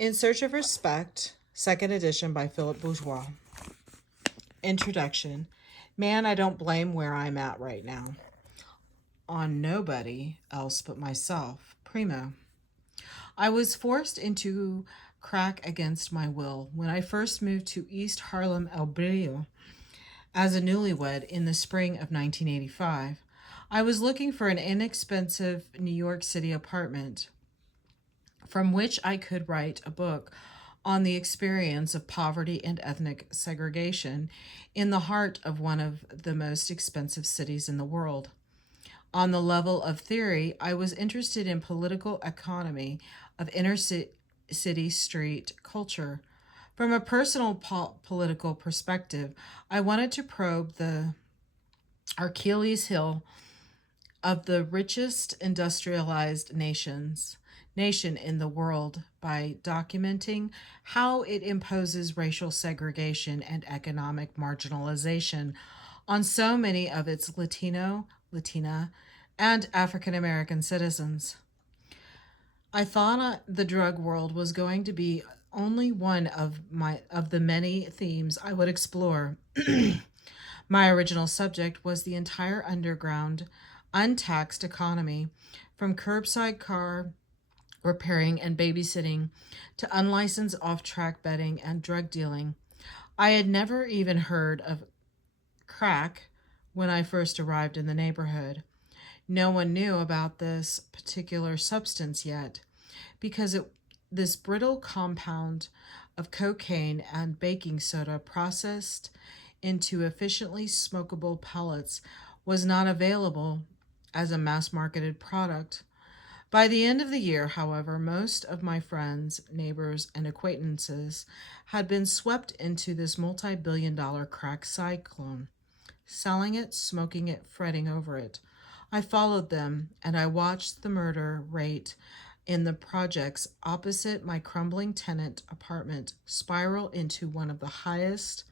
In Search of Respect, second edition by Philippe Bourgois. Introduction. Man, I don't blame where I'm at right now. On nobody else but myself. Primo. I was forced into crack against my will when I first moved to East Harlem, El Barrio, as a newlywed in the spring of 1985. I was looking for an inexpensive New York City apartment from which I could write a book on the experience of poverty and ethnic segregation in the heart of one of the most expensive cities in the world. On the level of theory, I was interested in political economy of city street culture. From a personal political perspective, I wanted to probe the Achilles heel of the richest industrialized nation in the world by documenting how it imposes racial segregation and economic marginalization on so many of its Latina, and African American citizens. I thought the drug world was going to be only one of the many themes I would explore. My original subject was the entire underground, untaxed economy, from curbside car repairing and babysitting to unlicensed off track betting and drug dealing. I had never even heard of crack when I first arrived in the neighborhood. No one knew about this particular substance yet because this brittle compound of cocaine and baking soda processed into efficiently smokable pellets was not available as a mass marketed product. By the end of the year, however, most of my friends, neighbors, and acquaintances had been swept into this multi-billion-dollar crack cyclone, selling it, smoking it, fretting over it. I followed them, and I watched the murder rate in the projects opposite my crumbling tenant apartment spiral into one of the highest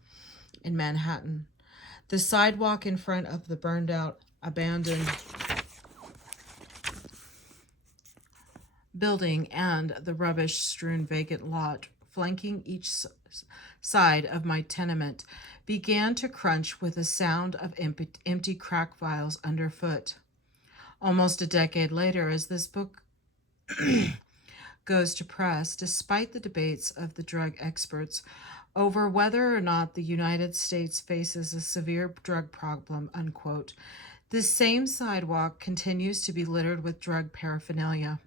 in Manhattan. The sidewalk in front of the burned out, abandoned building and the rubbish strewn vacant lot flanking each side of my tenement began to crunch with the sound of empty crack vials underfoot. Almost a decade later, as this book goes to press, despite the debates of the drug experts over whether or not the United States faces a severe drug problem, unquote, this same sidewalk continues to be littered with drug paraphernalia.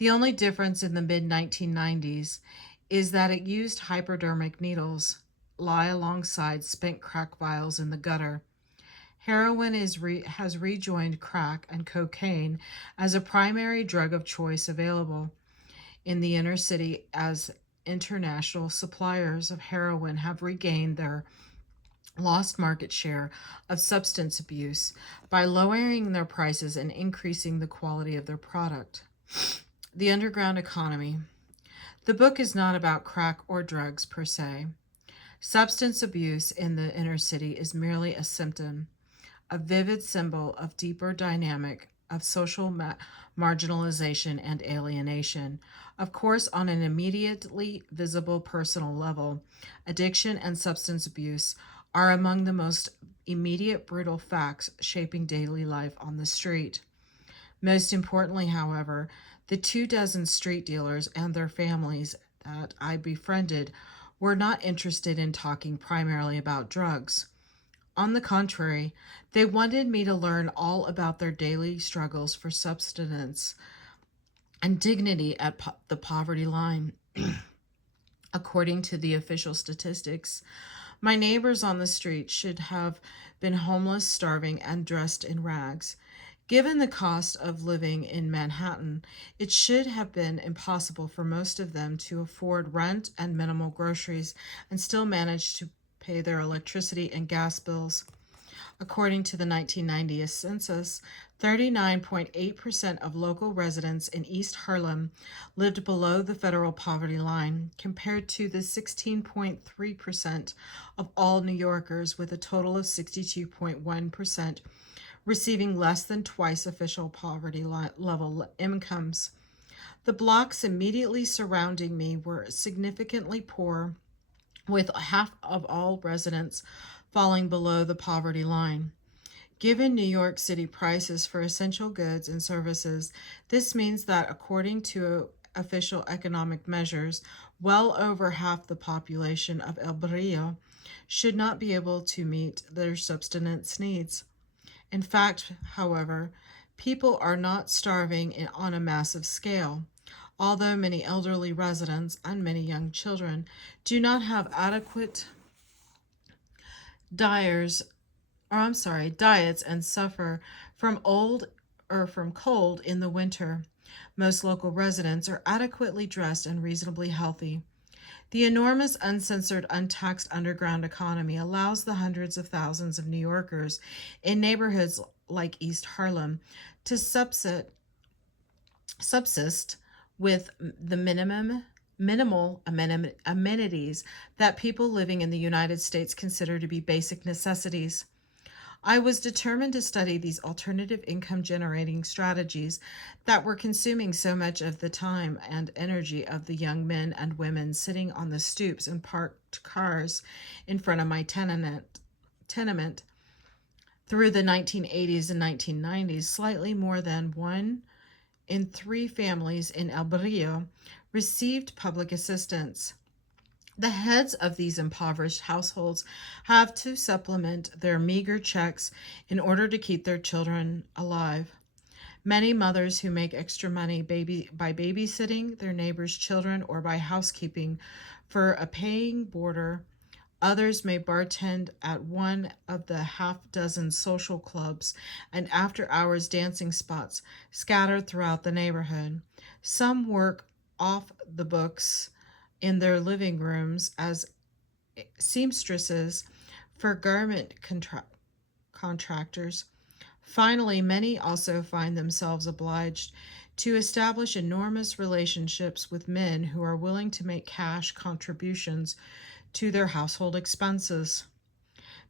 The only difference in the mid 1990s is that it used hypodermic needles lie alongside spent crack vials in the gutter. Heroin has rejoined crack and cocaine as a primary drug of choice available in the inner city as international suppliers of heroin have regained their lost market share of substance abuse by lowering their prices and increasing the quality of their product. The underground economy. The book is not about crack or drugs per se. Substance abuse in the inner city is merely a symptom, a vivid symbol of deeper dynamic of social marginalization and alienation. Of course, on an immediately visible personal level, addiction and substance abuse are among the most immediate brutal facts shaping daily life on the street. Most importantly, however, the 24 street dealers and their families that I befriended were not interested in talking primarily about drugs. On the contrary, they wanted me to learn all about their daily struggles for subsistence and dignity at the poverty line. According to the official statistics, my neighbors on the street should have been homeless, starving, and dressed in rags. Given the cost of living in Manhattan, it should have been impossible for most of them to afford rent and minimal groceries and still manage to pay their electricity and gas bills. According to the 1990 census, 39.8% of local residents in East Harlem lived below the federal poverty line, compared to the 16.3% of all New Yorkers, with a total of 62.1% receiving less than twice official poverty level incomes. The blocks immediately surrounding me were significantly poor, with half of all residents falling below the poverty line. Given New York City prices for essential goods and services, this means that according to official economic measures, well over half the population of El Barrio should not be able to meet their subsistence needs. In fact, however, people are not starving on a massive scale. Although many elderly residents and many young children do not have adequate diets diets and suffer from from cold in the winter. Most local residents are adequately dressed and reasonably healthy. The enormous, uncensored, untaxed underground economy allows the hundreds of thousands of New Yorkers in neighborhoods like East Harlem to subsist with the minimal amenities that people living in the United States consider to be basic necessities. I was determined to study these alternative income generating strategies that were consuming so much of the time and energy of the young men and women sitting on the stoops and parked cars in front of my tenement. Through the 1980s and 1990s, slightly more than 1 in 3 families in El Barrio received public assistance. The heads of these impoverished households have to supplement their meager checks in order to keep their children alive. Many mothers who make extra money by babysitting their neighbors' children or by housekeeping for a paying boarder. Others may bartend at one of the half-dozen social clubs and after-hours dancing spots scattered throughout the neighborhood. Some work off the books in their living rooms as seamstresses for contractors. Finally, many also find themselves obliged to establish enormous relationships with men who are willing to make cash contributions to their household expenses.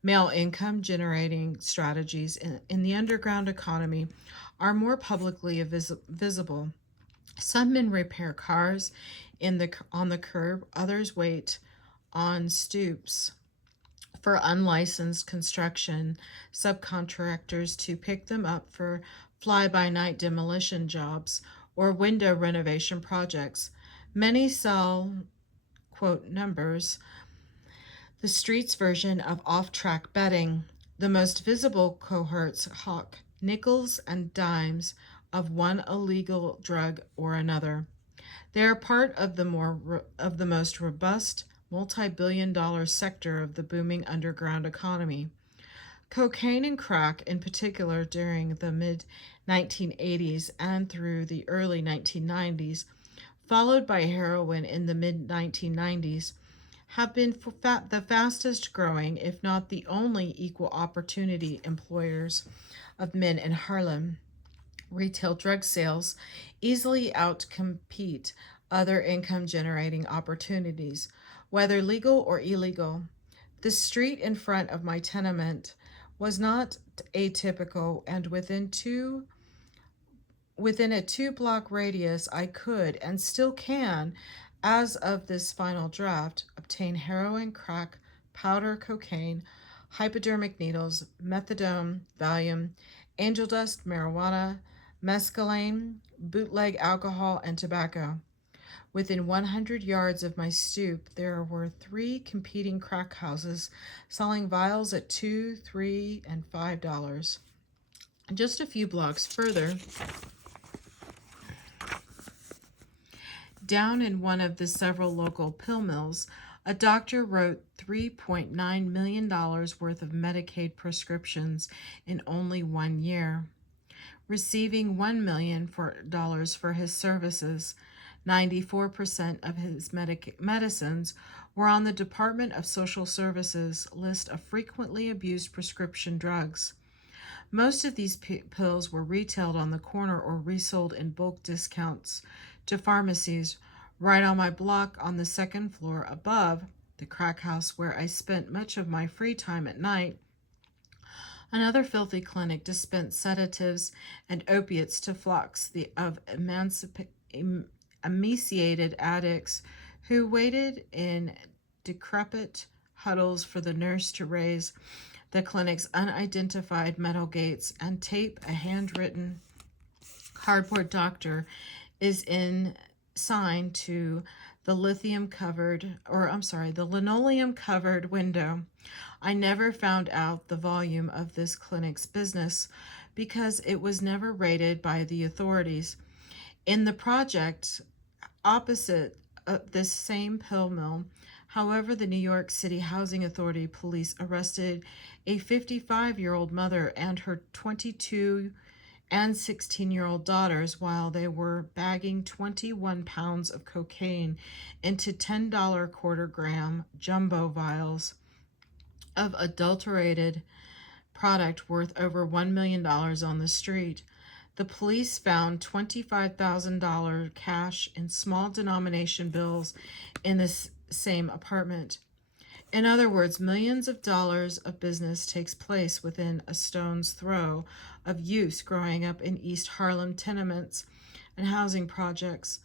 Male income generating strategies in the underground economy are more publicly visible. Some men repair cars on the curb, others wait on stoops for unlicensed construction subcontractors to pick them up for fly by night demolition jobs or window renovation projects. Many sell, quote, numbers, the street's version of off track betting. The most visible cohorts hawk nickels and dimes of one illegal drug or another. They are part of the most robust multi-billion-dollar sector of the booming underground economy. Cocaine and crack, in particular during the mid 1980s and through the early 1990s, followed by heroin in the mid 1990s, have been the fastest growing, if not the only, equal opportunity employers of men in Harlem. Retail drug sales easily outcompete other income generating opportunities, whether legal or illegal. The street in front of my tenement was not atypical, and within a 2 block radius I could and still can, as of this final draft, obtain heroin, crack, powder, cocaine, hypodermic needles, methadone, Valium, angel dust, marijuana, mescaline, bootleg alcohol, and tobacco. Within 100 yards of my stoop, there were 3 competing crack houses selling vials at $2, $3, and $5. Just a few blocks further, down in one of the several local pill mills, a doctor wrote $3.9 million worth of Medicaid prescriptions in only 1 year, receiving $1 million for his services. 94% of his medicines were on the Department of Social Services list of frequently abused prescription drugs. Most of these pills were retailed on the corner or resold in bulk discounts to pharmacies right on my block on the second floor above the crack house where I spent much of my free time at night. Another filthy clinic dispensed sedatives and opiates to flocks of emaciated addicts who waited in decrepit huddles for the nurse to raise the clinic's unidentified metal gates and tape a handwritten cardboard doctor is in sign to the the linoleum covered window. I never found out the volume of this clinic's business because it was never rated by the authorities. In the project opposite this same pill mill, however, the New York City Housing Authority police arrested a 55-year-old mother and her 22 and 16-year-old daughters while they were bagging 21 pounds of cocaine into $10 quarter gram jumbo vials of adulterated product worth over $1 million on the street. The police found $25,000 cash in small denomination bills in this same apartment. In other words, millions of dollars of business takes place within a stone's throw of youth growing up in East Harlem tenements and housing projects.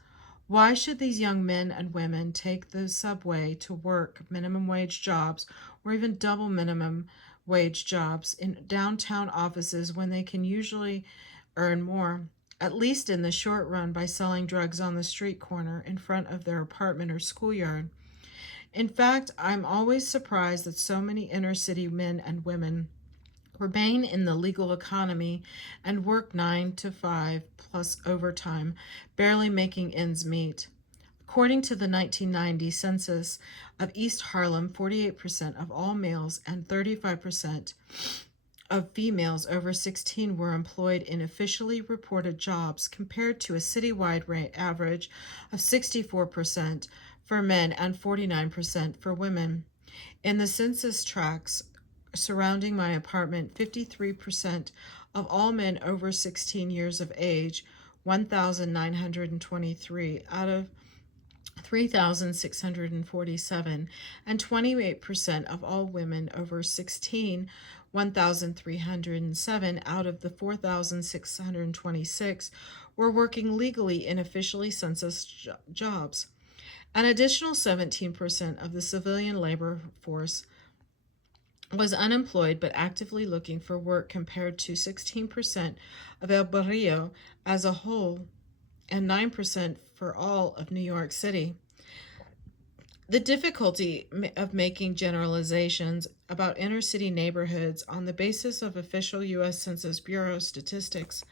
Why should these young men and women take the subway to work minimum wage jobs or even double minimum wage jobs in downtown offices when they can usually earn more, at least in the short run, by selling drugs on the street corner in front of their apartment or schoolyard? In fact, I'm always surprised that so many inner city men and women remain in the legal economy and work 9 to 5 plus overtime, barely making ends meet. According to the 1990 census of East Harlem, 48% of all males and 35% of females over 16 were employed in officially reported jobs, compared to a citywide rate average of 64% for men and 49% for women. In the census tracts surrounding my apartment, 53% of all men over 16 years of age, 1,923 out of 3,647, and 28% of all women over 16, 1,307 out of the 4,626, were working legally in officially census jobs. An additional 17% of the civilian labor force was unemployed but actively looking for work, compared to 16% of El Barrio as a whole and 9% for all of New York City. The difficulty of making generalizations about inner city neighborhoods on the basis of official U.S. Census Bureau statistics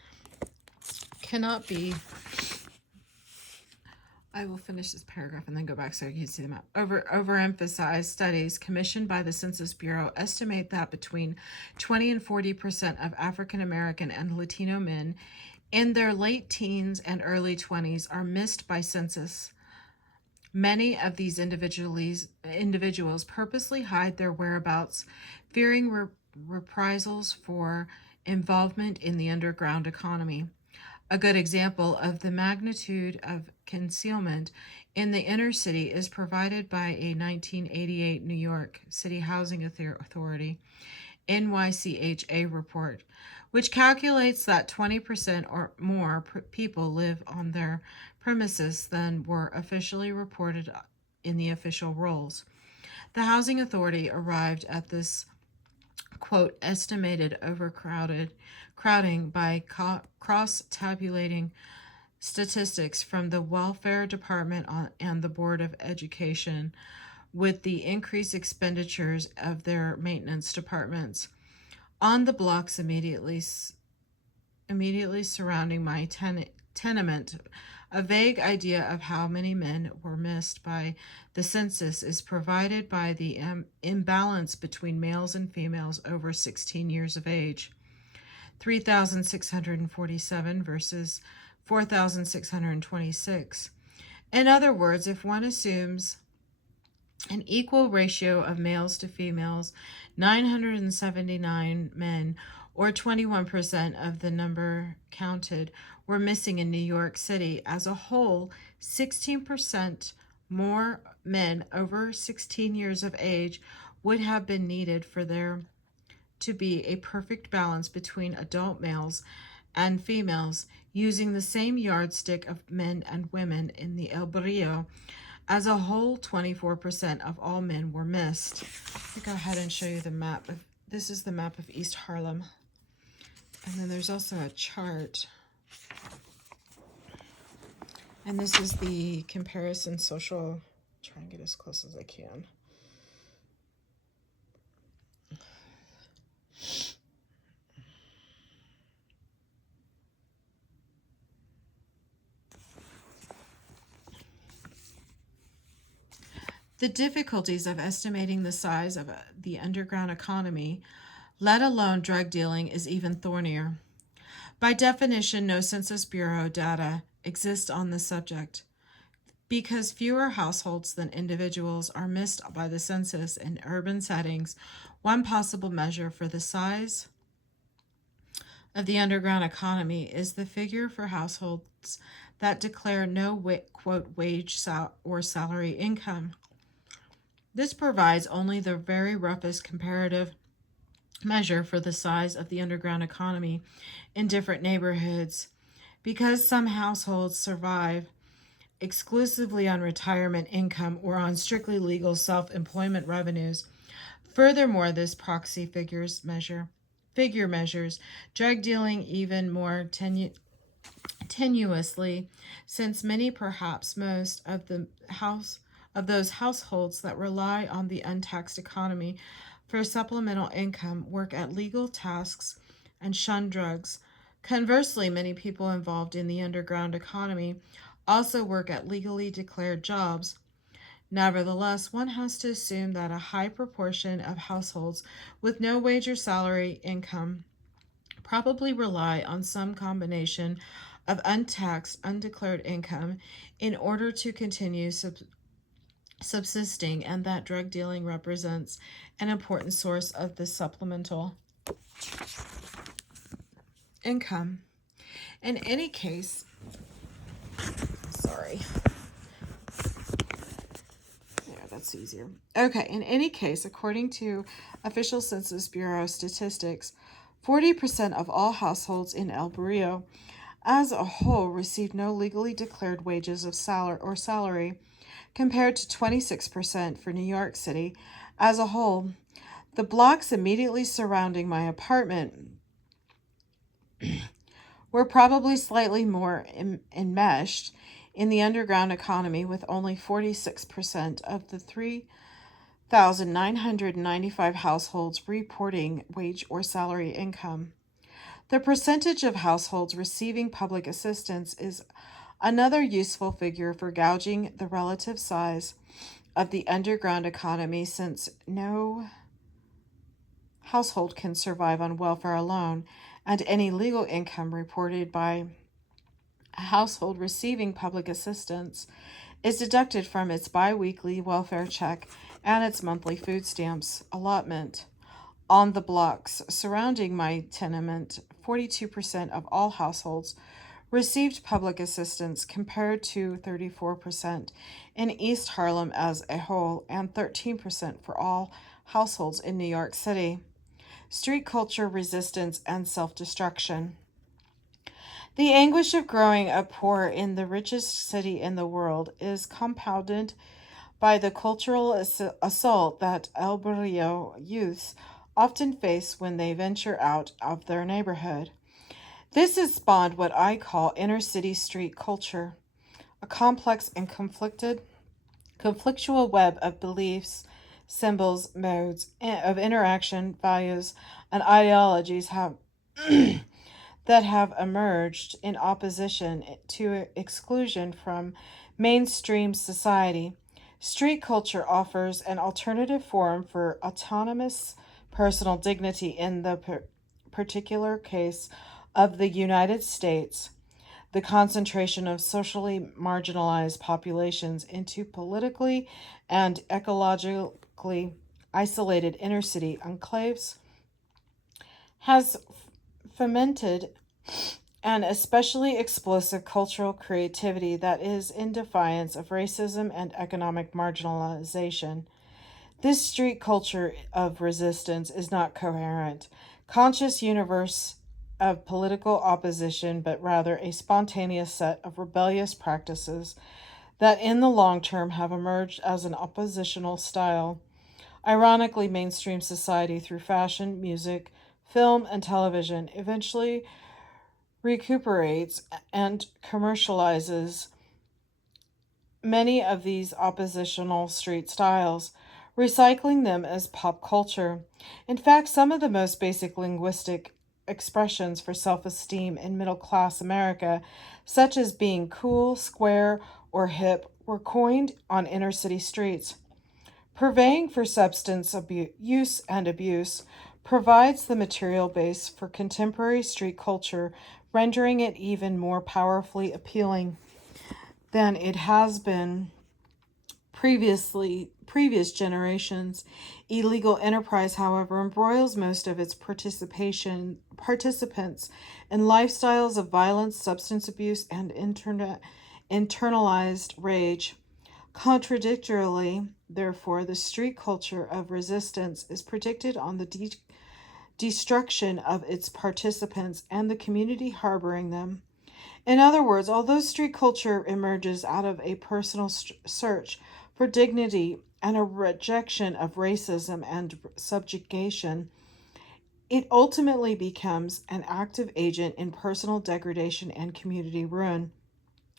cannot be. I will finish this paragraph and then go back so you can see them out. Overemphasized studies commissioned by the Census Bureau estimate that between 20 and 40% of African American and Latino men in their late teens and early 20s are missed by census. Many of these individuals purposely hide their whereabouts, fearing reprisals for involvement in the underground economy. A good example of the magnitude of concealment in the inner city is provided by a 1988 New York City Housing Authority NYCHA report, which calculates that 20% or more people live on their premises than were officially reported in the official rolls. The Housing Authority arrived at this, quote, estimated crowding by cross-tabulating statistics from the Welfare Department and the Board of Education with the increased expenditures of their maintenance departments. On the blocks immediately surrounding my tenement, a vague idea of how many men were missed by the census is provided by the imbalance between males and females over 16 years of age. 3,647 versus 4,626. In other words, if one assumes an equal ratio of males to females, 979 men, or 21% of the number counted, were missing in New York City. As a whole, 16% more men over 16 years of age would have been needed for there to be a perfect balance between adult males and females, using the same yardstick of men and women in the El Barrio. As a whole, 24% of all men were missed. I'll go ahead and show you the map. This is the map of East Harlem. And then there's also a chart. And this is the comparison social. Try and get as close as I can. The difficulties of estimating the size of the underground economy, let alone drug dealing, is even thornier. By definition, no Census Bureau data exists on the subject. Because fewer households than individuals are missed by the census in urban settings, one possible measure for the size of the underground economy is the figure for households that declare no quote wage or salary income. This provides only the very roughest comparative measure for the size of the underground economy in different neighborhoods. Because some households survive exclusively on retirement income or on strictly legal self-employment revenues. Furthermore, this proxy figure measures drug dealing even more tenuously, since many, perhaps most, of those households that rely on the untaxed economy for supplemental income work at legal tasks and shun drugs. Conversely, many people involved in the underground economy also work at legally declared jobs. Nevertheless, one has to assume that a high proportion of households with no wage or salary income probably rely on some combination of untaxed, undeclared income in order to continue subsisting, and that drug dealing represents an important source of this supplemental income. In any case, sorry. There, that's easier. Okay, in any case, according to official Census Bureau statistics, 40% of all households in El Barrio as a whole received no legally declared wages of salary, compared to 26% for New York City as a whole. The blocks immediately surrounding my apartment were probably slightly more enmeshed in the underground economy, with only 46% of the 3,995 households reporting wage or salary income. The percentage of households receiving public assistance is another useful figure for gauging the relative size of the underground economy, since no household can survive on welfare alone, and any legal income reported by a household receiving public assistance is deducted from its biweekly welfare check and its monthly food stamps allotment. On the blocks surrounding my tenement, 42% of all households received public assistance, compared to 34% in East Harlem as a whole and 13% for all households in New York City. Street culture, resistance, and self-destruction. The anguish of growing up poor in the richest city in the world is compounded by the cultural assault that El Barrio youths often face when they venture out of their neighborhood. This has spawned what I call inner city street culture, a complex and conflictual web of beliefs, symbols, modes of interaction, values, and ideologies that have emerged in opposition to exclusion from mainstream society. Street culture offers an alternative forum for autonomous personal dignity in the particular case of the United States, the concentration of socially marginalized populations into politically and ecologically isolated inner city enclaves has fomented an especially explosive cultural creativity that is in defiance of racism and economic marginalization. This street culture of resistance is not coherent, conscious, of political opposition, but rather a spontaneous set of rebellious practices that in the long term have emerged as an oppositional style. Ironically, mainstream society, through fashion, music, film, and television, eventually recuperates and commercializes many of these oppositional street styles, recycling them as pop culture. In fact, some of the most basic linguistic expressions for self esteem in middle class America, such as being cool, square, or hip, were coined on inner city streets. Purveying for substance use and abuse provides the material base for contemporary street culture, rendering it even more powerfully appealing than it has been previous generations. Illegal enterprise, however, embroils most of its participants in lifestyles of violence, substance abuse, and internalized rage. Contradictorily, therefore, the street culture of resistance is predicted on the destruction of its participants and the community harboring them. In other words, although street culture emerges out of a personal search for dignity and a rejection of racism and subjugation, it ultimately becomes an active agent in personal degradation and community ruin.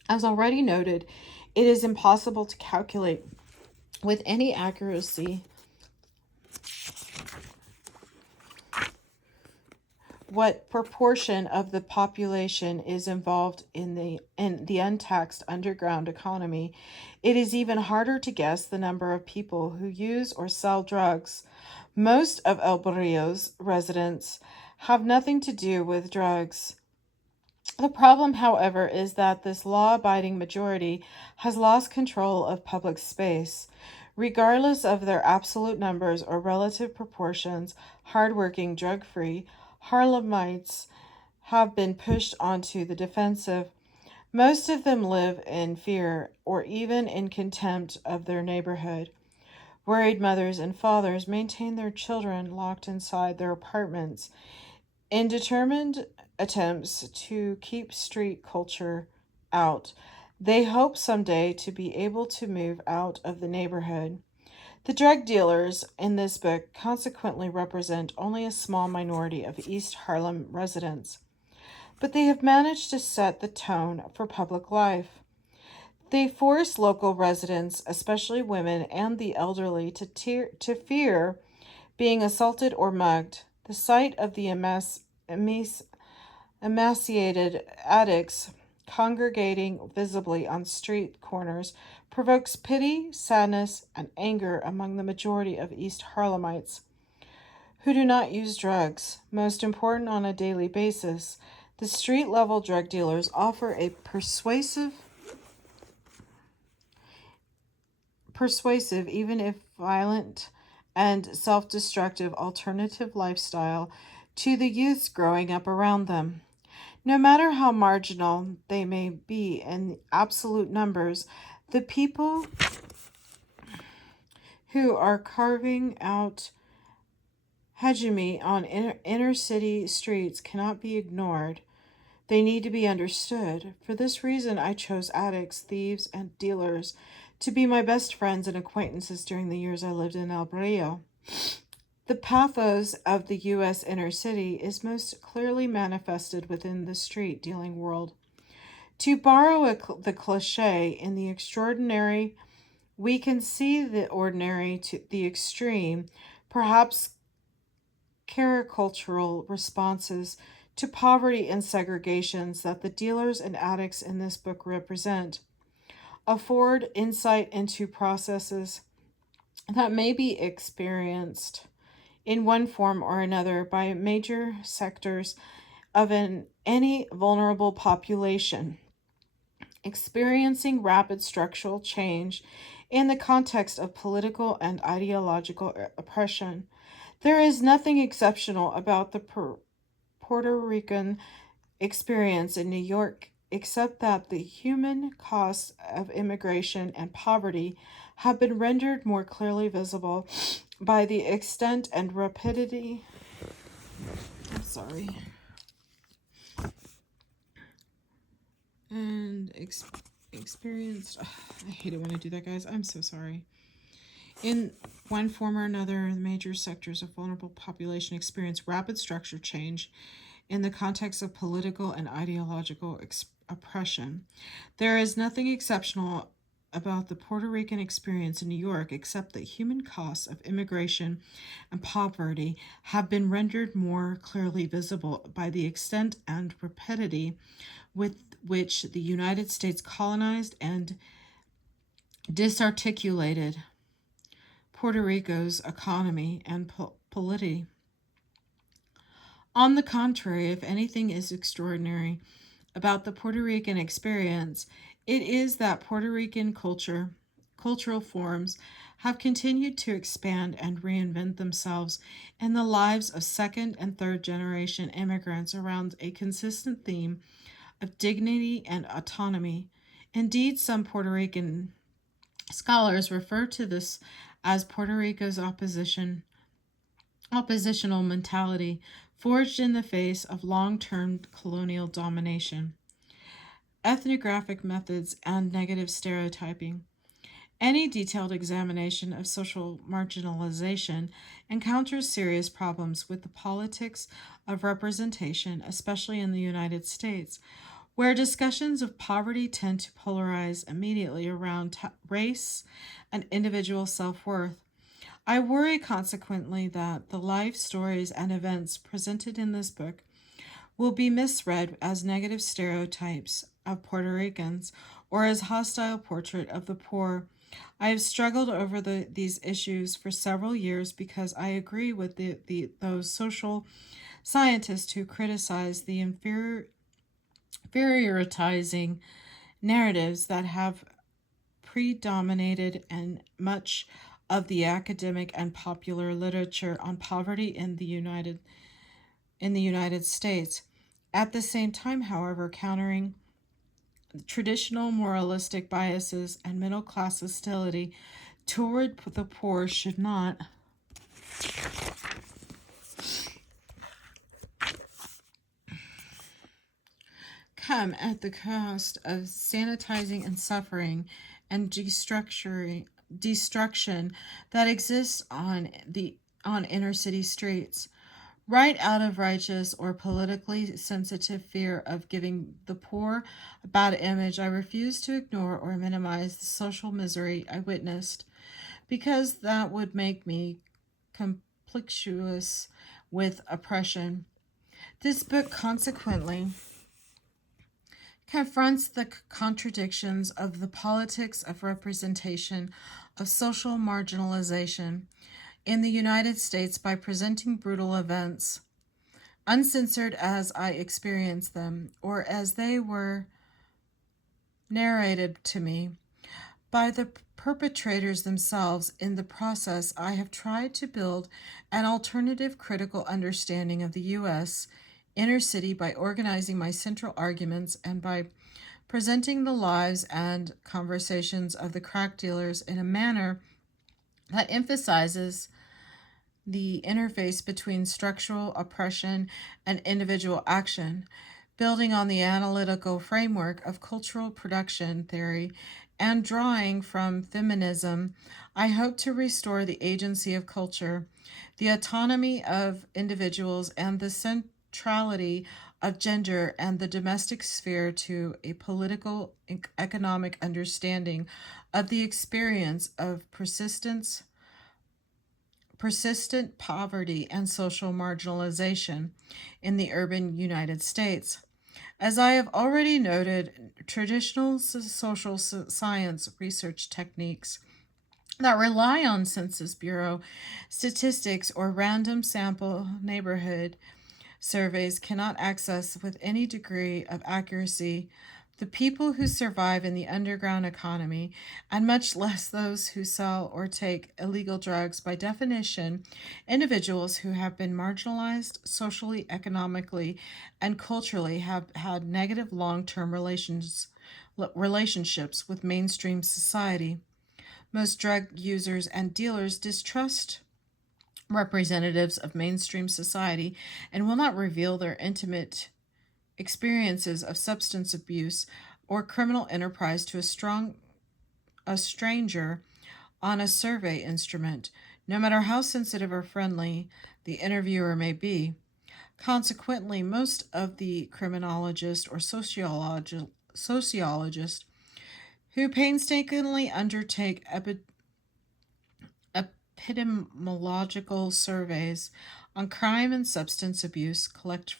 As already noted, it is impossible to calculate with any accuracy what proportion of the population is involved in the untaxed underground economy. It is even harder to guess the number of people who use or sell drugs. Most of El Barrio's residents have nothing to do with drugs. The problem, however, is that this law abiding majority has lost control of public space. Regardless of their absolute numbers or relative proportions, hardworking, drug free Harlemites have been pushed onto the defensive. Most of them live in fear or even in contempt of their neighborhood. Worried mothers and fathers maintain their children locked inside their apartments in determined attempts to keep street culture out. They hope someday to be able to move out of the neighborhood. The drug dealers in this book consequently represent only a small minority of East Harlem residents, but they have managed to set the tone for public life. They force local residents, especially women and the elderly, to fear being assaulted or mugged. The sight of the emaciated addicts congregating visibly on street corners provokes pity, sadness, and anger among the majority of East Harlemites who do not use drugs. Most important, on a daily basis, the street level drug dealers offer a persuasive, even if violent and self destructive alternative lifestyle to the youths growing up around them. No matter how marginal they may be in absolute numbers, the people who are carving out hegemony on inner city streets cannot be ignored. They need to be understood. For this reason, I chose addicts, thieves, and dealers to be my best friends and acquaintances during the years I lived in El Barrio. The pathos of the U.S. inner city is most clearly manifested within the street dealing world. To borrow the cliche, in the extraordinary, we can see the ordinary to the extreme, perhaps caricatural responses to poverty and segregations that the dealers and addicts in this book represent, afford insight into processes that may be experienced in one form or another by major sectors of any vulnerable population experiencing rapid structural change in the context of political and ideological oppression. There is nothing exceptional about the Puerto Rican experience in New York except that the human costs of immigration and poverty have been rendered more clearly visible by the extent and rapidity. I'm sorry. and experienced. Ugh, I hate it when I do that, guys. I'm so sorry. In one form or another, the major sectors of vulnerable population experience rapid structure change in the context of political and ideological oppression. There is nothing exceptional about the Puerto Rican experience in New York except that human costs of immigration and poverty have been rendered more clearly visible by the extent and rapidity with which the United States colonized and disarticulated Puerto Rico's economy and polity. On the contrary, if anything is extraordinary about the Puerto Rican experience, it is that Puerto Rican cultural forms have continued to expand and reinvent themselves in the lives of second and third generation immigrants around a consistent theme of dignity and autonomy. Indeed, some Puerto Rican scholars refer to this as Puerto Rico's oppositional mentality forged in the face of long-term colonial domination, ethnographic methods, and negative stereotyping. Any detailed examination of social marginalization encounters serious problems with the politics of representation, especially in the United States, where discussions of poverty tend to polarize immediately around race and individual self worth. I worry consequently that the life stories and events presented in this book will be misread as negative stereotypes of Puerto Ricans or as hostile portrait of the poor. I have struggled over these issues for several years because I agree with those social scientists who criticize the inferiorizing narratives that have predominated in much of the academic and popular literature on poverty in the United States. At the same time, however, countering traditional moralistic biases and middle class hostility toward the poor should not come at the cost of sanitizing and suffering and destruction that exists on inner city streets. Right out of righteous or politically sensitive fear of giving the poor a bad image, I refuse to ignore or minimize the social misery I witnessed, because that would make me complicitous with oppression. This book consequently confronts the contradictions of the politics of representation of social marginalization in the United States by presenting brutal events, uncensored as I experienced them, or as they were narrated to me by the perpetrators themselves. In the process, I have tried to build an alternative critical understanding of the U.S. inner city by organizing my central arguments and by presenting the lives and conversations of the crack dealers in a manner that emphasizes the interface between structural oppression and individual action, building on the analytical framework of cultural production theory and drawing from feminism. I hope to restore the agency of culture, the autonomy of individuals, and the centrality of gender and the domestic sphere to a political economic understanding of the experience of persistent poverty and social marginalization in the urban United States. As I have already noted, traditional social science research techniques that rely on Census Bureau statistics or random sample neighborhood surveys cannot access with any degree of accuracy the people who survive in the underground economy, and much less those who sell or take illegal drugs. By definition, individuals who have been marginalized socially, economically, and culturally have had negative long-term relationships with mainstream society. Most drug users and dealers distrust representatives of mainstream society and will not reveal their intimate experiences of substance abuse or criminal enterprise to a stranger on a survey instrument, no matter how sensitive or friendly the interviewer may be. Consequently, most of the criminologists or sociologists who painstakingly undertake epidemiological surveys on crime and substance abuse collect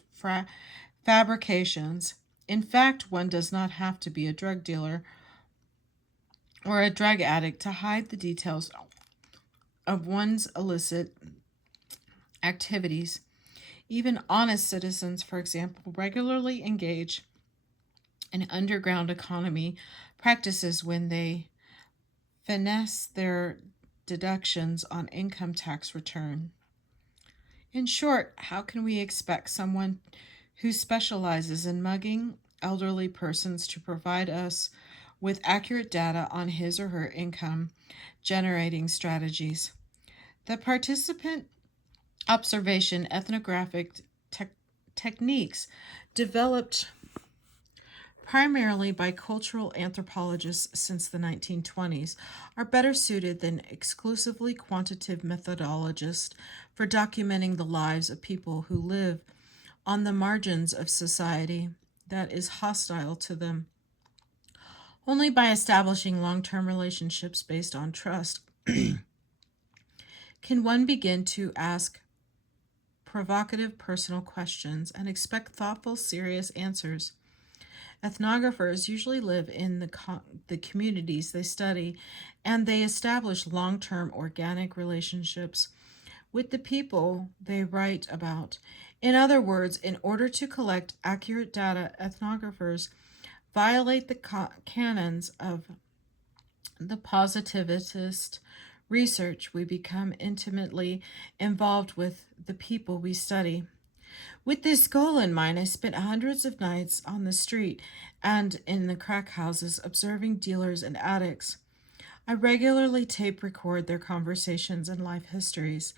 fabrications. In fact, one does not have to be a drug dealer or a drug addict to hide the details of one's illicit activities. Even honest citizens, for example, regularly engage in underground economy practices when they finesse their deductions on income tax return. In short, how can we expect someone who specializes in mugging elderly persons to provide us with accurate data on his or her income generating strategies? The participant observation ethnographic tech techniques developed primarily by cultural anthropologists since the 1920s, are better suited than exclusively quantitative methodologists for documenting the lives of people who live on the margins of society that is hostile to them. Only by establishing long term relationships based on trust can one begin to ask provocative personal questions and expect thoughtful, serious answers. Ethnographers usually live in the communities they study, and they establish long term organic relationships with the people they write about. In other words, in order to collect accurate data, ethnographers violate the canons of the positivist research. We become intimately involved with the people we study. With this goal in mind, I spent hundreds of nights on the street and in the crack houses observing dealers and addicts. I regularly tape record their conversations and life histories.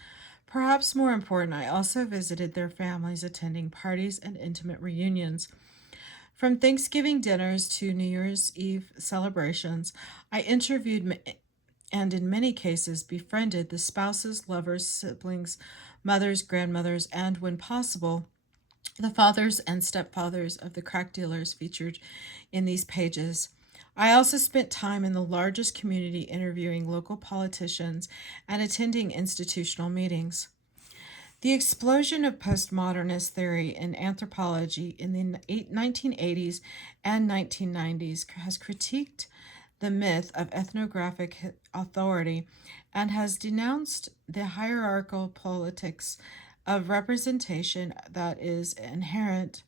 Perhaps more important, I also visited their families, attending parties and intimate reunions. From Thanksgiving dinners to New Year's Eve celebrations, I interviewed and in many cases befriended the spouses, lovers, siblings, mothers, grandmothers, and when possible, the fathers and stepfathers of the crack dealers featured in these pages. I also spent time in the largest community interviewing local politicians and attending institutional meetings. The explosion of postmodernist theory in anthropology in the 1980s and 1990s has critiqued the myth of ethnographic authority and has denounced the hierarchical politics of representation that is inherent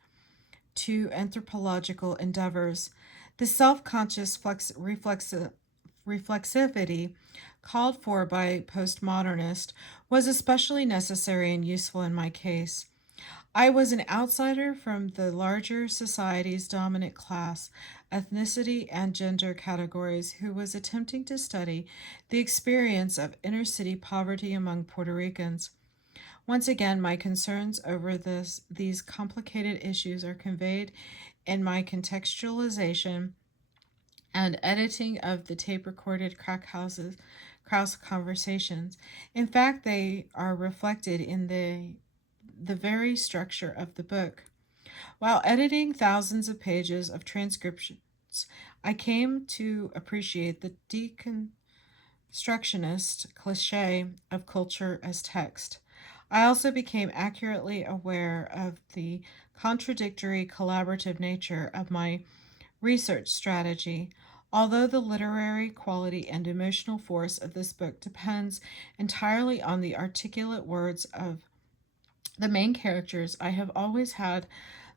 to anthropological endeavors. The self conscious reflexivity called for by postmodernists was especially necessary and useful in my case. I was an outsider from the larger society's dominant class, ethnicity, and gender categories who was attempting to study the experience of inner city poverty among Puerto Ricans. Once again, my concerns over these complicated issues are conveyed in my contextualization and editing of the tape recorded crack houses Krause conversations. In fact, they are reflected in the very structure of the book. While editing thousands of pages of transcriptions, I came to appreciate the deconstructionist cliche of culture as text. I also became accurately aware of the contradictory collaborative nature of my research strategy. Although the literary quality and emotional force of this book depends entirely on the articulate words of the main characters, I have always had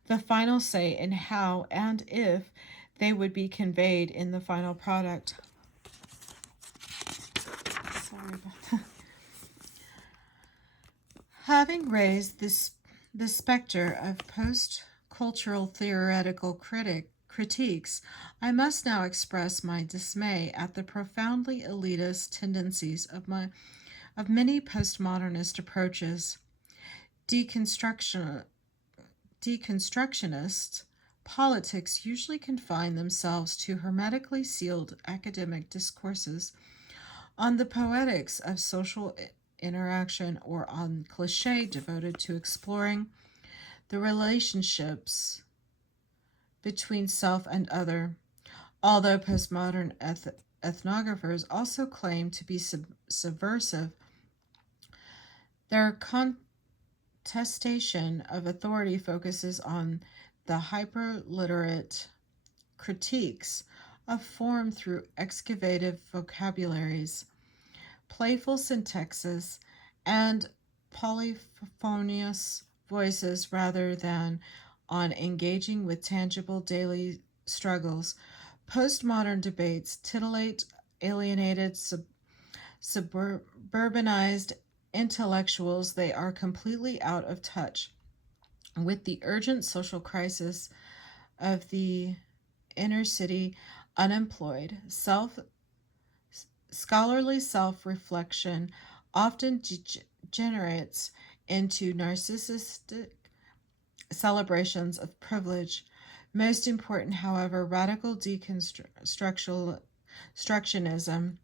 the final say in how and if they would be conveyed in the final product. Sorry about that. Having raised the specter of post cultural theoretical critiques, I must now express my dismay at the profoundly elitist tendencies of many postmodernist approaches. Deconstruction, deconstructionists politics usually confine themselves to hermetically sealed academic discourses on the poetics of social interaction or on cliché devoted to exploring the relationships between self and other. Although postmodern ethnographers also claim to be subversive, their contestation of authority focuses on the hyperliterate critiques of form through excavative vocabularies, playful syntaxes, and polyphonious voices rather than on engaging with tangible daily struggles. Postmodern debates titillate alienated, suburbanized intellectuals. They are completely out of touch with the urgent social crisis of the inner city unemployed. Scholarly self reflection often degenerates into narcissistic celebrations of privilege. Most important, however, radical deconstructionism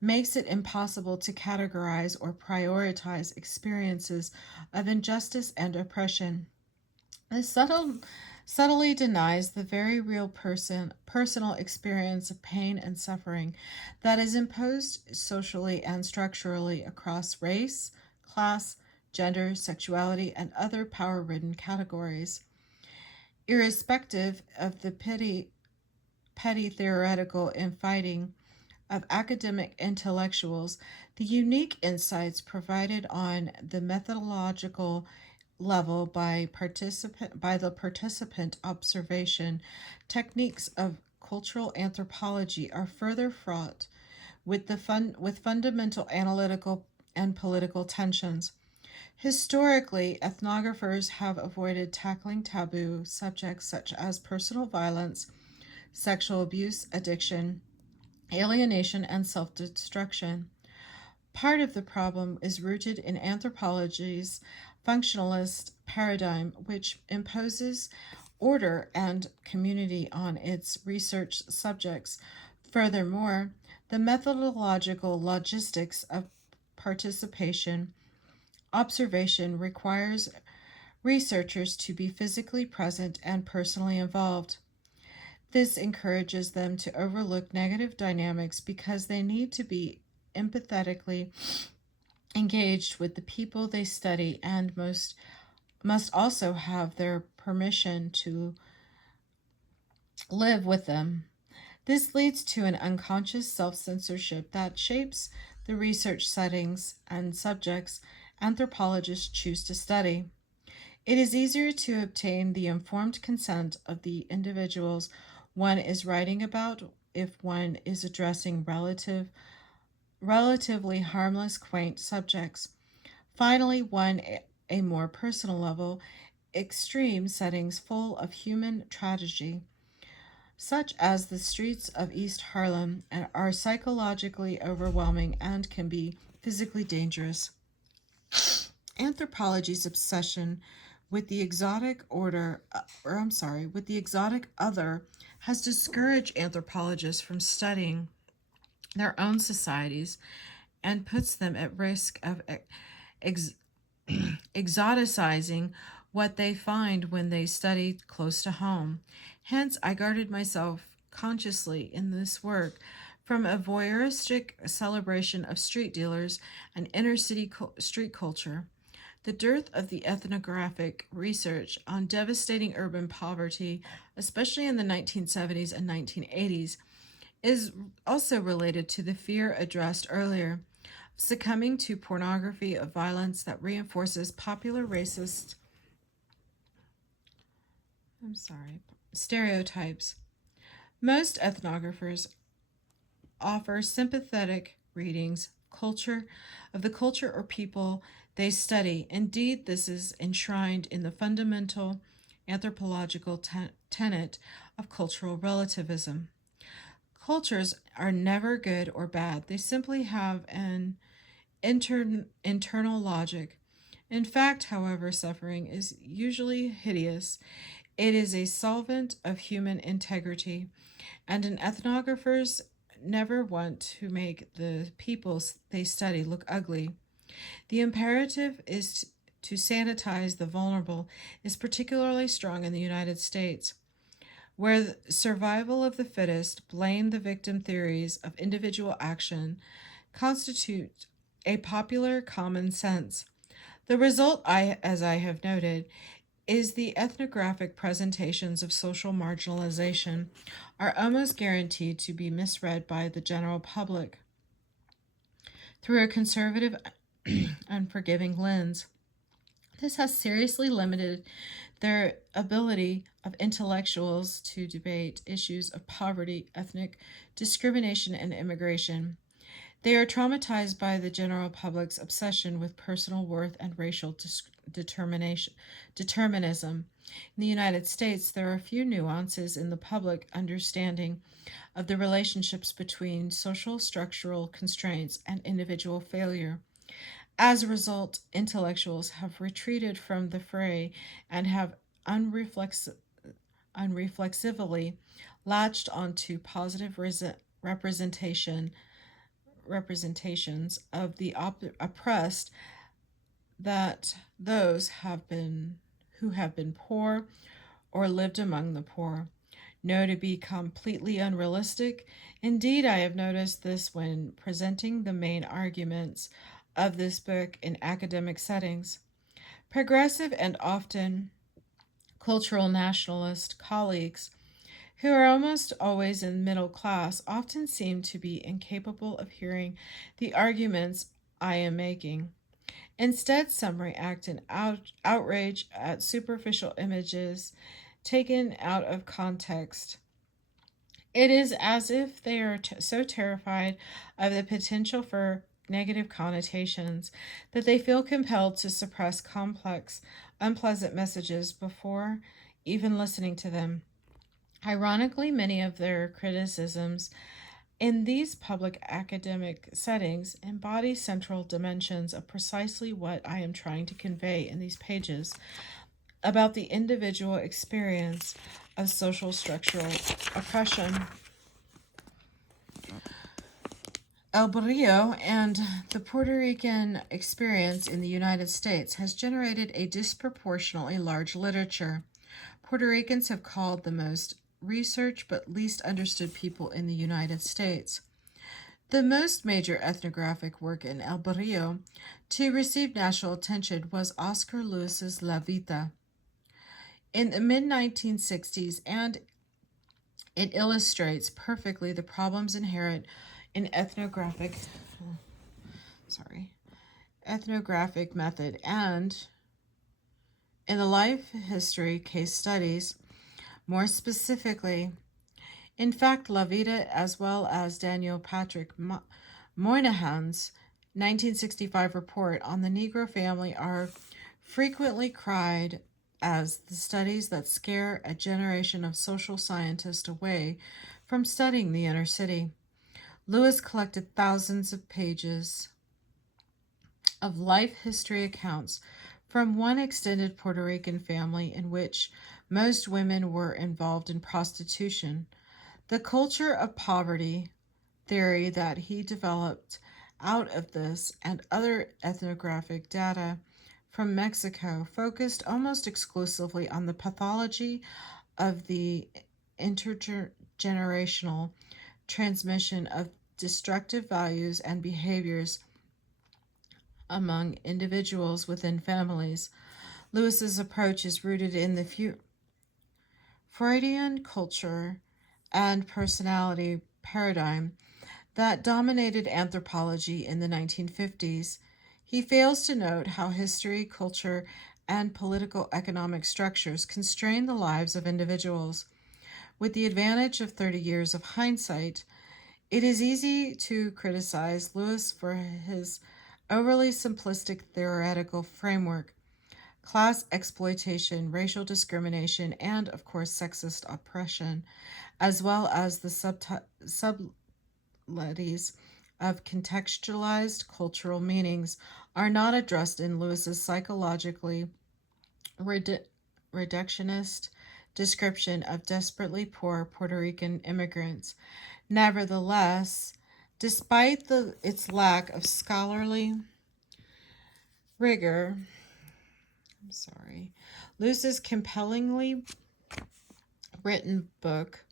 makes it impossible to categorize or prioritize experiences of injustice and oppression. This subtly denies the very real personal experience of pain and suffering that is imposed socially and structurally across race, class, gender, sexuality, and other power-ridden categories. Irrespective of the petty theoretical infighting of academic intellectuals, the unique insights provided on the methodological level by the participant observation techniques of cultural anthropology are further fraught with with fundamental analytical and political tensions. Historically, ethnographers have avoided tackling taboo subjects such as personal violence, sexual abuse, addiction, alienation, and self destruction. Part of the problem is rooted in anthropology's functionalist paradigm, which imposes order and community on its research subjects. Furthermore, the methodological logistics of participation observation requires researchers to be physically present and personally involved. This encourages them to overlook negative dynamics because they need to be empathetically engaged with the people they study and must also have their permission to live with them. This leads to an unconscious self-censorship that shapes the research settings and subjects anthropologists choose to study. It is easier to obtain the informed consent of the individuals one is writing about if one is addressing relatively harmless, quaint subjects. Finally, a more personal level, extreme settings full of human tragedy, such as the streets of East Harlem, are psychologically overwhelming and can be physically dangerous. Anthropology's obsession with the with the exotic other has discouraged anthropologists from studying their own societies and puts them at risk of ex- exoticizing what they find when they study close to home. Hence, I guarded myself consciously in this work from a voyeuristic celebration of street dealers and inner city street culture. The dearth of the ethnographic research on devastating urban poverty, especially in the 1970s and 1980s, is also related to the fear addressed earlier, succumbing to pornography of violence that reinforces popular racist stereotypes. Most ethnographers offer sympathetic readings of the culture or people they study. Indeed, this is enshrined in the fundamental anthropological tenet of cultural relativism. Cultures are never good or bad. They simply have an internal logic. In fact, however, suffering is usually hideous It is a solvent of human integrity, and an ethnographers never want to make the peoples they study look ugly. The imperative is to sanitize the vulnerable is particularly strong in the United States, where the survival of the fittest, blame the victim theories of individual action constitute a popular common sense. The result, as I have noted, is the ethnographic presentations of social marginalization are almost guaranteed to be misread by the general public through a conservative, unforgiving lens. This has seriously limited their ability of intellectuals to debate issues of poverty, ethnic discrimination, and immigration. They are traumatized by the general public's obsession with personal worth and racial determinism. In the United States, there are few nuances in the public understanding of the relationships between social structural constraints and individual failure. As a result, intellectuals have retreated from the fray and have unreflexively latched onto positive representation representations of the oppressed, that those have been who have been poor or lived among the poor know to be completely unrealistic. Indeed, I have noticed this when presenting the main arguments of this book in academic settings. Progressive and often cultural nationalist colleagues, who are almost always in middle class, often seem to be incapable of hearing the arguments I am making. Instead, some react in outrage at superficial images taken out of context. It is as if they are so terrified of the potential for negative connotations that they feel compelled to suppress complex, unpleasant messages before even listening to them. Ironically, many of their criticisms in these public academic settings embody central dimensions of precisely what I am trying to convey in these pages about the individual experience of social structural oppression. El Barrio and the Puerto Rican experience in the United States has generated a disproportionately large literature. Puerto Ricans have called the most researched but least understood people in the United States. The most major ethnographic work in El Barrio to receive national attention was Oscar Lewis's La Vita in the mid 1960s, and it illustrates perfectly the problems inherent in ethnographic method and in the life history case studies. More specifically, in fact, La Vida, as well as Daniel Patrick Moynihan's 1965 report on the Negro family, are frequently cried as the studies that scare a generation of social scientists away from studying the inner city. Lewis collected thousands of pages of life history accounts from one extended Puerto Rican family in which most women were involved in prostitution. The culture of poverty theory that he developed out of this and other ethnographic data from Mexico focused almost exclusively on the pathology of the intergenerational transmission of destructive values and behaviors among individuals within families. Lewis's approach is rooted in the Freudian culture and personality paradigm that dominated anthropology in the 1950s. He fails to note how history, culture, and political economic structures constrain the lives of individuals. With the advantage of 30 years of hindsight, it is easy to criticize Lewis for his overly simplistic theoretical framework. Class exploitation, racial discrimination, and, of course, sexist oppression, as well as the subtleties of contextualized cultural meanings, are not addressed in Lewis's psychologically reductionist description of desperately poor Puerto Rican immigrants. Nevertheless, despite its lack of scholarly rigor, Luz's compellingly written book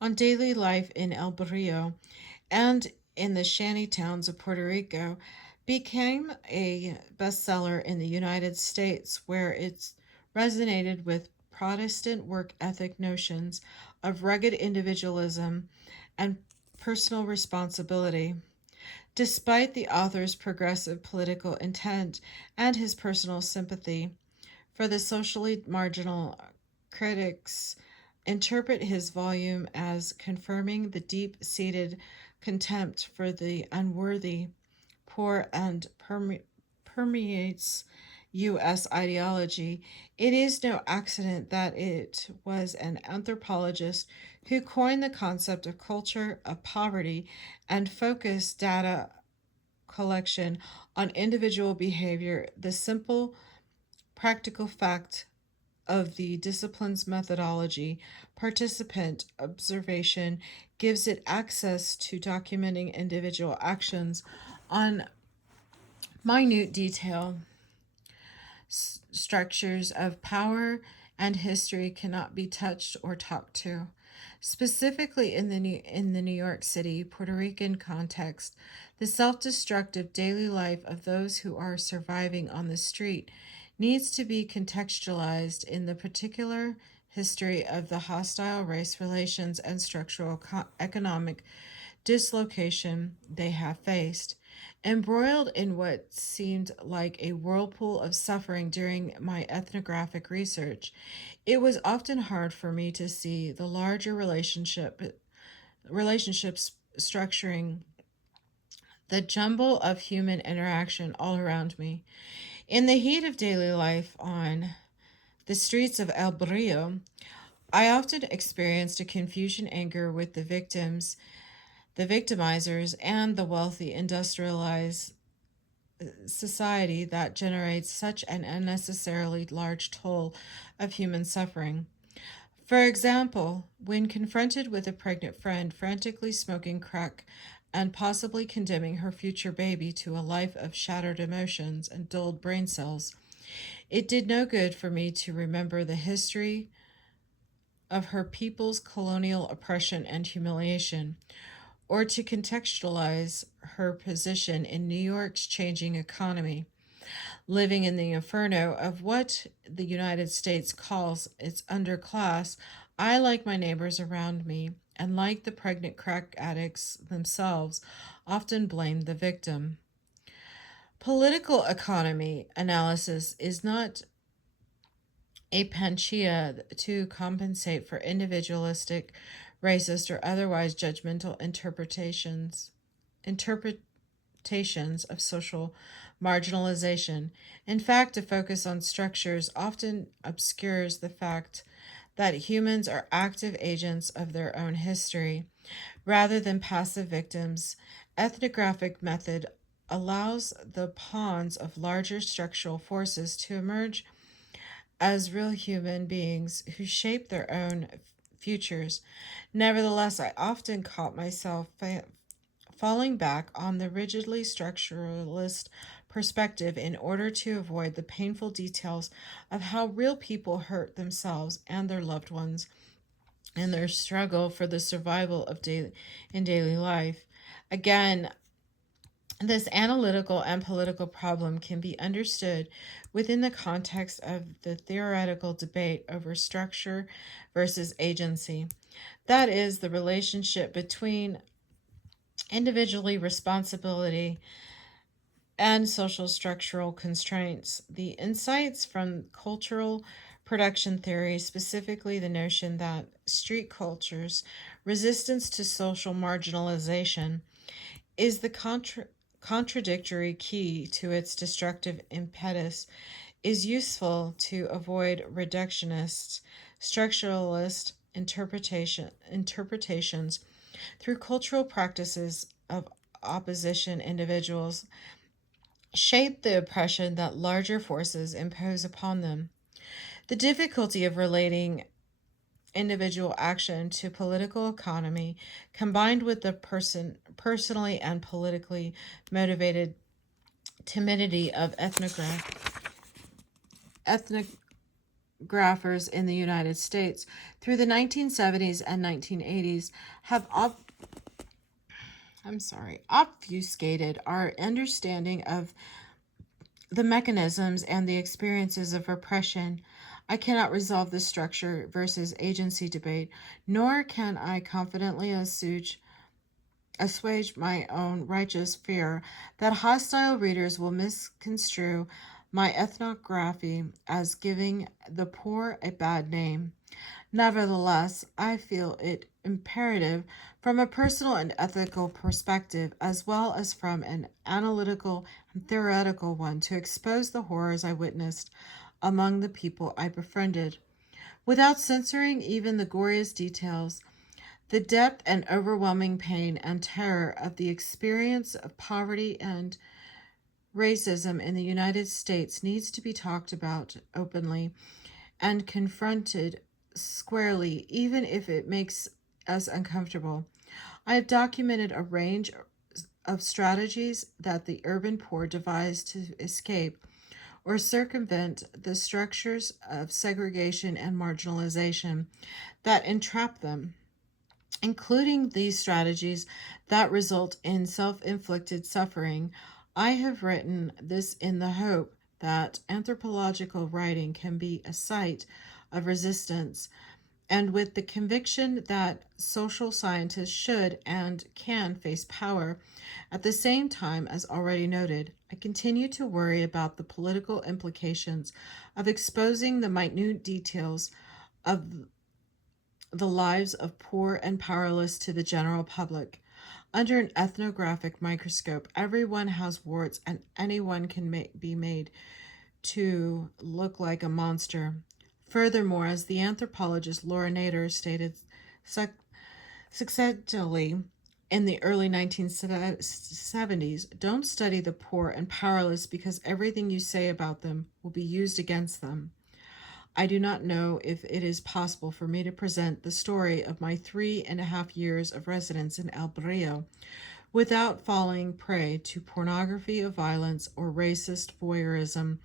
on daily life in El Barrio and in the shanty towns of Puerto Rico became a bestseller in the United States, where it resonated with Protestant work ethic notions of rugged individualism and personal responsibility. Despite the author's progressive political intent and his personal sympathy for the socially marginal, critics interpret his volume as confirming the deep seated contempt for the unworthy, poor, and permeates U.S. ideology. It is no accident that it was an anthropologist who coined the concept of culture of poverty and focused data collection on individual behavior. The simple, practical fact of the discipline's methodology, participant observation, gives it access to documenting individual actions on minute detail. Structures of power and history cannot be touched or talked to. Specifically in the New York City, Puerto Rican context, the self-destructive daily life of those who are surviving on the street needs to be contextualized in the particular history of the hostile race relations and structural economic dislocation they have faced. Embroiled in what seemed like a whirlpool of suffering during my ethnographic research, it was often hard for me to see the larger relationships structuring the jumble of human interaction all around me. In the heat of daily life on the streets of El Barrio, I often experienced a confusion anger with the victims, the victimizers, and the wealthy industrialized society that generates such an unnecessarily large toll of human suffering. For example, when confronted with a pregnant friend frantically smoking crack and possibly condemning her future baby to a life of shattered emotions and dulled brain cells, it did no good for me to remember the history of her people's colonial oppression and humiliation, or to contextualize her position in New York's changing economy, living in the inferno of what the United States calls its underclass. I, like my neighbors around me, and like the pregnant crack addicts themselves, often blamed the victim. Political economy analysis is not a panacea to compensate for individualistic, racist, or otherwise judgmental interpretations of social marginalization. In fact, a focus on structures often obscures the fact that humans are active agents of their own history rather than passive victims. Ethnographic method allows the pawns of larger structural forces to emerge as real human beings who shape their own futures. Nevertheless, I often caught myself falling back on the rigidly structuralist perspective in order to avoid the painful details of how real people hurt themselves and their loved ones in their struggle for the survival of daily life. Again, this analytical and political problem can be understood within the context of the theoretical debate over structure versus agency. That is, the relationship between individually responsibility and social structural constraints. The insights from cultural production theory, specifically the notion that street culture's resistance to social marginalization is the contradictory key to its destructive impetus, is useful to avoid reductionist, structuralist interpretations through cultural practices of opposition. Individuals shape the oppression that larger forces impose upon them. The difficulty of relating individual action to political economy, combined with the personally and politically motivated timidity of ethnographers in the United States through the 1970s and 1980s, have obfuscated our understanding of the mechanisms and the experiences of oppression. I cannot resolve the structure versus agency debate, nor can I confidently assuage my own righteous fear that hostile readers will misconstrue my ethnography as giving the poor a bad name. Nevertheless, I feel it imperative from a personal and ethical perspective, as well as from an analytical and theoretical one, to expose the horrors I witnessed among the people I befriended, without censoring even the goriest details. The depth and overwhelming pain and terror of the experience of poverty and racism in the United States needs to be talked about openly and confronted squarely, even if it makes us uncomfortable. I have documented a range of strategies that the urban poor devise to escape or circumvent the structures of segregation and marginalization that entrap them, including these strategies that result in self inflicted suffering. I have written this in the hope that anthropological writing can be a site of resistance, and with the conviction that social scientists should and can face power. At the same time, as already noted, I continue to worry about the political implications of exposing the minute details of the lives of poor and powerless to the general public. Under an ethnographic microscope, everyone has warts and anyone can be made to look like a monster. Furthermore, as the anthropologist Laura Nader stated succinctly in the early 1970s, don't study the poor and powerless because everything you say about them will be used against them. I do not know if it is possible for me to present the story of my 3.5 years of residence in El Barrio without falling prey to pornography of violence or racist voyeurism.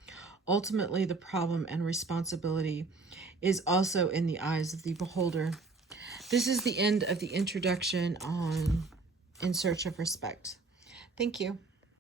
Ultimately, the problem and responsibility is also in the eyes of the beholder. This is the end of the introduction on In Search of Respect. Thank you.